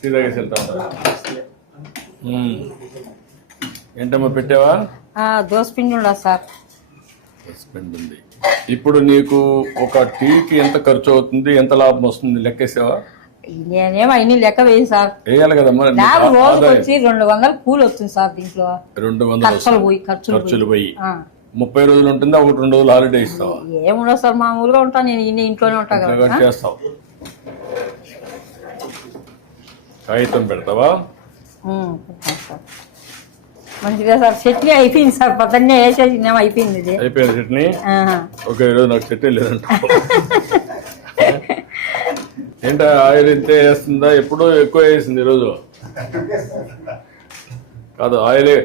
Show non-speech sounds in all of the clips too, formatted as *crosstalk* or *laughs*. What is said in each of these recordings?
Tea తాగేసి వెళ్తా ఉంటా. మ్మ్. ఏంటమ్మా పెట్టావా దోశ పిండి ఉండదు సార్. ఉంది. ఇప్పుడు నీకు ఒక టీకి ఎంత ఖర్చు అవుతుంది ఎంత లాభం వస్తుంది లెక్కేసావా? నేనేమో అన్ని లెక్క వేయి సార్. వేయాలి కదమ్మా నీకు రోజుకి వచ్చి రెండు వందలు కూలి వస్తుంది సార్ దీంట్లో. రెండు వందలు ఖర్చులు. పోయి ఖర్చులు ఖర్చులు పోయి. ముప్పై రోజులు ఉంటుందా ఒకటి రెండు రోజులు హాలిడే ఇస్తావా? ఏముండదు సార్ మామూలుగా ఉంటాను నేను ఇన్ని ఇంట్లోనే ఉంటా కదా. కూడా చేస్తావు. కాగితం పెడతావా? మంచిగా సార్ చట్నీ అయిపోయింది సార్ పొద్దున్నే వేసేసి నేను అయిపోయింది ఇది. అయిపోయింది చట్నీ. ఓకే ఈరోజు నాకు చట్నీ లేదంట. *laughs* ఏంటా ఆయిల్ ఇంతే వేస్తుందా? ఎప్పుడో ఎక్కువ వేసింది ఈరోజు. కాదు ఆయిలే.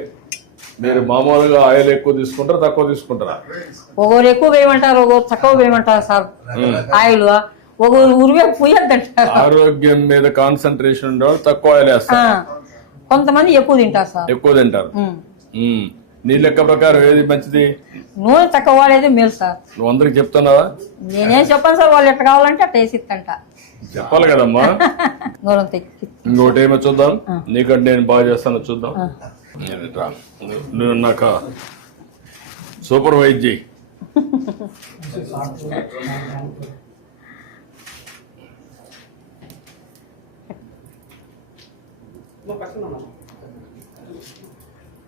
మీరు మామూలుగా ఆయిల్ ఎక్కువ తీసుకుంటారా తక్కువ తీసుకుంటారా? ఒకరు ఎక్కువ వేయమంటారు ఒకరు తక్కువ వేయమంటారు సార్. ఆయిల్ ఒకరు ఉరివే పోయొద్దంటారు ఆరోగ్యం మీద కాన్సన్ట్రేషన్ ఉండేవాళ్ళు తక్కువ ఆయిల్ ఆ, వేస్తారు కొంతమంది ఎక్కువ తింటారు సార్. ఎక్కువ తింటారు. నీ లెక్క ప్రకారం ఏది మంచిది? నూనె తక్కువ వాడేది మేలు సార్. నువ్వు అందరికి చెప్తున్నావా? నేనేం చెప్పాను సార్ వాళ్ళు ఎట్లా కావాలంటే అట్లా వేసిస్తంట చెప్పాలి కదమ్మా. *laughs* ఇంకోటి ఏమో చూద్దాం. నీకంటే నేను బాగా చేస్తాను చూద్దాం. నువ్వు- నాక సూపర్ వైజ్ *laughs*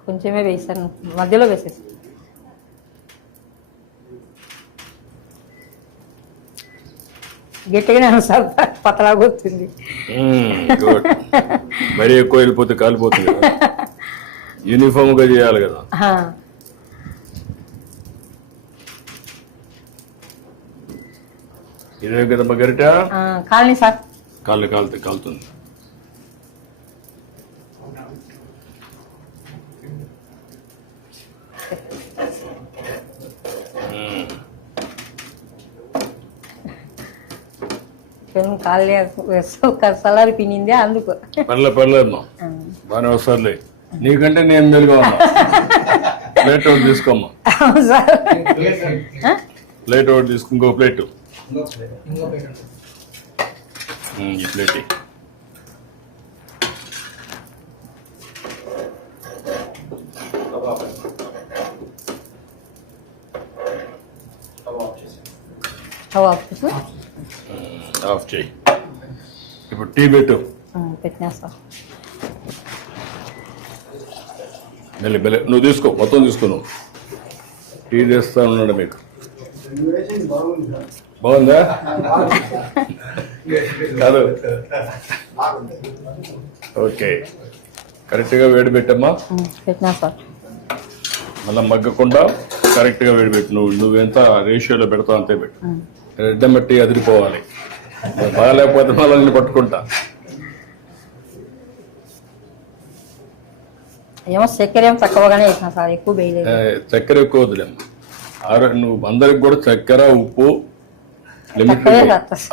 కొంచెమే వేసాను. మధ్యలో వేసేసి. గట్టిగానే సార్ పతలాగా వచ్చింది. గుడ్ మరీ ఎక్కువ వెళ్ళిపోతే కాలిపోతుంది యూనిఫామ్గా చేయాలి కదా. ఆ, ఇదే కదమ్మా గరిట? ఆ, కాలనీ సార్. కాళ్ళు కాలుతుంది కాలుతుంది. పెను కాలనీ సలారి పినిందే అందుకు. పర్లే పర్లేదమ్మా ఆ, బాగానే వస్తారులే. నీకంటే నేను మెలుగా ప్లేట్ ఒకటి తీసుకోమ్మా. అవును సార్? ప్లేట్ ఒకటి తీసుకో ఇంకో ప్లేట్. ఈ ప్లేట్. ఇయ్యి. ఆఫ్ చేయి. ఇప్పుడు టీ పెట్టు. పెట్టినా సార్ మెల్లి నువ్వు తీసుకో మొత్తం తీసుకో నువ్వు. టీ చేస్తా ఉన్నాడు మీకు. బాగుందా? కాదు. ఓకే. కరెక్ట్గా వేడి పెట్టమ్మా. పెట్టినా సార్ మళ్ళీ మగ్గకుండా కరెక్ట్గా వేడి పెట్టు. నువ్వు నువ్వెంత రేషియోలో పెడతావు అంతే పెట్టు. రెడ్డ మట్టి అదిరిపోవాలి. బాగాలేకపోతే మళ్ళీ నేను పట్టుకుంటా. ఏమో చక్కెర ఏమో తక్కువగానే వేసిన సార్ ఎక్కువ వేయలేదు. ఏ, చక్కెర ఎక్కువ వదిలేమ్మా ఆరో నువ్వు అందరికి కూడా చక్కెర ఉప్పు లిమిట్.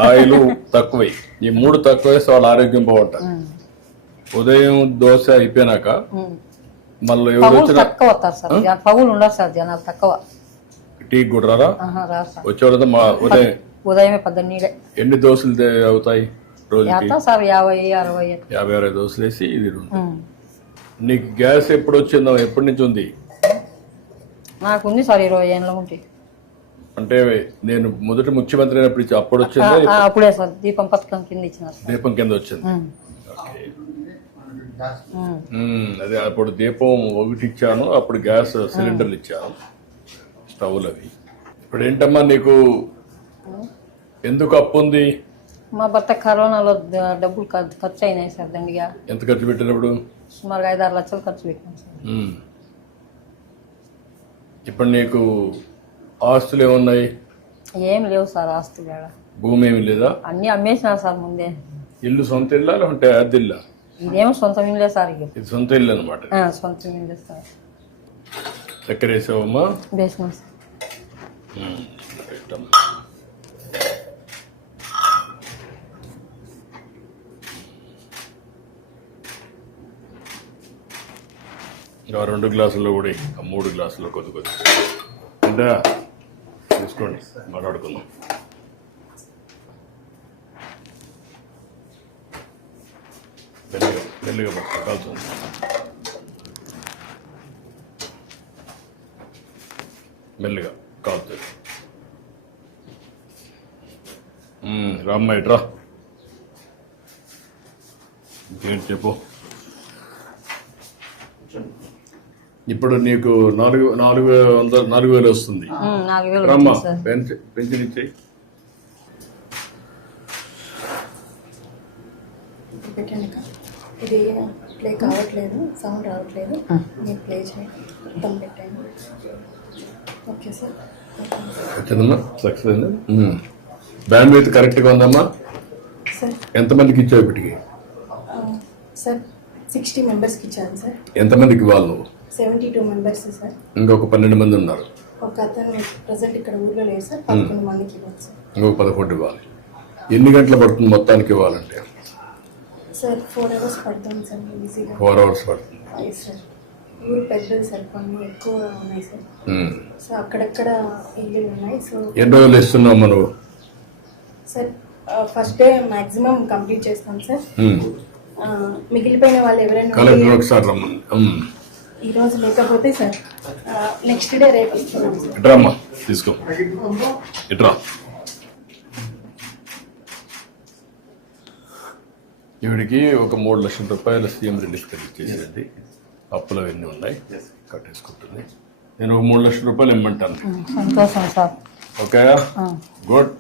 ఆయిల్ తక్కువే. ఈ మూడు తక్కువ వేస్తే వాళ్ళ ఆరోగ్యం బాగుంటుంది. ఉదయం దోశ అయిపోయినాక. మళ్ళీ ఎవరు వచ్చినా తక్కువ వస్తారు సార్. జన- పగులు ఉండరు సార్ జనాలు తక్కువ. టీ కూడా రారా వచ్చేవాళ్ళతో మా ఉదయం ఉదయమే పద్దెనిమిది ఎన్ని దోశలు అవుతాయి ఎంత సార్ యాభై అరవై యాభై అరవై దోశలు వేసి ఇది. నీకు గ్యాస్ ఎప్పుడు వచ్చిందో ఎప్పటి నుంచి ఉంది? నాకు ఉంది సార్ ఇరవై ఏళ్ళ ఉంటే అంటే నేను మొదటి ముఖ్యమంత్రి అయినప్పుడు అప్పుడు వచ్చిందా? అప్పుడే సార్. దీపం పథకం కింద ఇచ్చినారు సార్. దీపం కింద వచ్చింది. అదే అప్పుడు దీపం ఒకటి ఇచ్చాను అప్పుడు గ్యాస్ సిలిండర్లు ఇచ్చాను స్టవ్లు అవి ఇప్పుడు ఏంటమ్మా నీకు ఎందుకు అప్పు ఉంది? మా భర్త కరోనాలో డబ్బులు ఖర్- ఖర్చు అయినాయి సార్ దండిగా. ఎంత ఖర్చు పెట్టినప్పుడు? సుమారుగా ఐదు ఆరు లక్షలు ఖర్చు పెట్టినాం సార్. ఇప్పుడు నీకు ఆస్తులు ఏమున్నాయి? ఏం లేవు సార్ ఆస్తులు ఆడ భూమి ఏమి లేదా? అన్నీ అమ్మేసినారు సార్ ముందే. ఇల్లు సొంత ఇల్లా లేకుంటే అద్దె ఇల్లా? ఇదేమో సొంత ఇల్లే సార్ ఇక. ఇది సొంత ఇల్లు అనమాట సొంత ఇల్లే సార్. చక్కెర వేసావమ్మా? వేసినాం సార్. ఇంకా రెండు గ్లాసుల్లో కూడా ఆ మూడు గ్లాసుల్లో కొద్ది కొద్ది అంటే తీసుకోండి మాట్లాడుకుందాం. మెల్లిగా మెల్లిగా పట్టు మెల్లిగా కాలుతుంది రామ్మ ఇట్రా ఇంకేంటి చెప్పు. ఇప్పుడు నీకు నాలుగు నాలుగు వందల నాలుగు వేలు వస్తుంది. ఉమ్, నాలుగు వేలు రమ్మ పెన్షన్ ఇచ్చేయి. ఇది ప్లే కావట్లేదు సౌండ్ రావట్లేదు. మీరు ప్లే చేయండి. మొత్తం పెట్టండి. Okay sir. వచ్చిందమ్మా సక్సెస్ అయింది బ్యాండ్ విత్ కరెక్ట్గా ఉందమ్మా? సార్. ఎంతమందికి ఇచ్చావు ఇప్పటికి? సార్ సిక్స్టీ మెంబర్స్కి ఇచ్చాను సార్. ఎంతమందికి ఇవ్వాలి నువ్వు? సెవెంటీ టూ మెంబర్స్ సార్ ఇంకొక పన్నెండు మంది ఉన్నారు. ఒక అతను ప్రజెంట్ ఇక్కడ ఊర్లో లేరు సార్ పదకొండు మందికి ఇవ్వాలి సార్ ఇంకొక పదకొండు ఇవ్వాలి. ఎన్ని గంటలు పడుతుంది మొత్తానికి ఇవ్వాలంటే? సార్ ఫోర్ అవర్స్ పడుతుంది సార్ ఈజీగా ఫోర్ అవర్స్ పడుతుంది. సార్ ఊరు పెద్దది సార్ కొన్ని ఎక్కువ ఉన్నాయి సార్. సో అక్కడక్కడ ఇల్లులు ఉన్నాయి సో ఎన్ని రోజులు ఇస్తున్నావు నువ్వు sir first day maximum complete చేస్తాం సార్. ఆ, మిగిలిపోయిన వాళ్ళు ఎవరైనా కలెక్టర్ ఒకసారి రమ్మని. ఉమ్. ఈ రోజు లేకపోతే సార్ నెక్స్ట్ డే రేపు ఇస్తున్నాం అమ్మా తీసుకో. ఇట్రా. ఈవిడికి ఒక మూడు లక్షల రూపాయల సీఎం రిలీఫ్ క్రెడిట్ చేసేది. అప్పులు అవన్నీ ఉన్నాయి. కట్టేసుకుంటుంది. నేను ఒక మూడు లక్షల రూపాయలు ఇమ్మంటాను. సంతోషం సార్. ఓకే. గుడ్.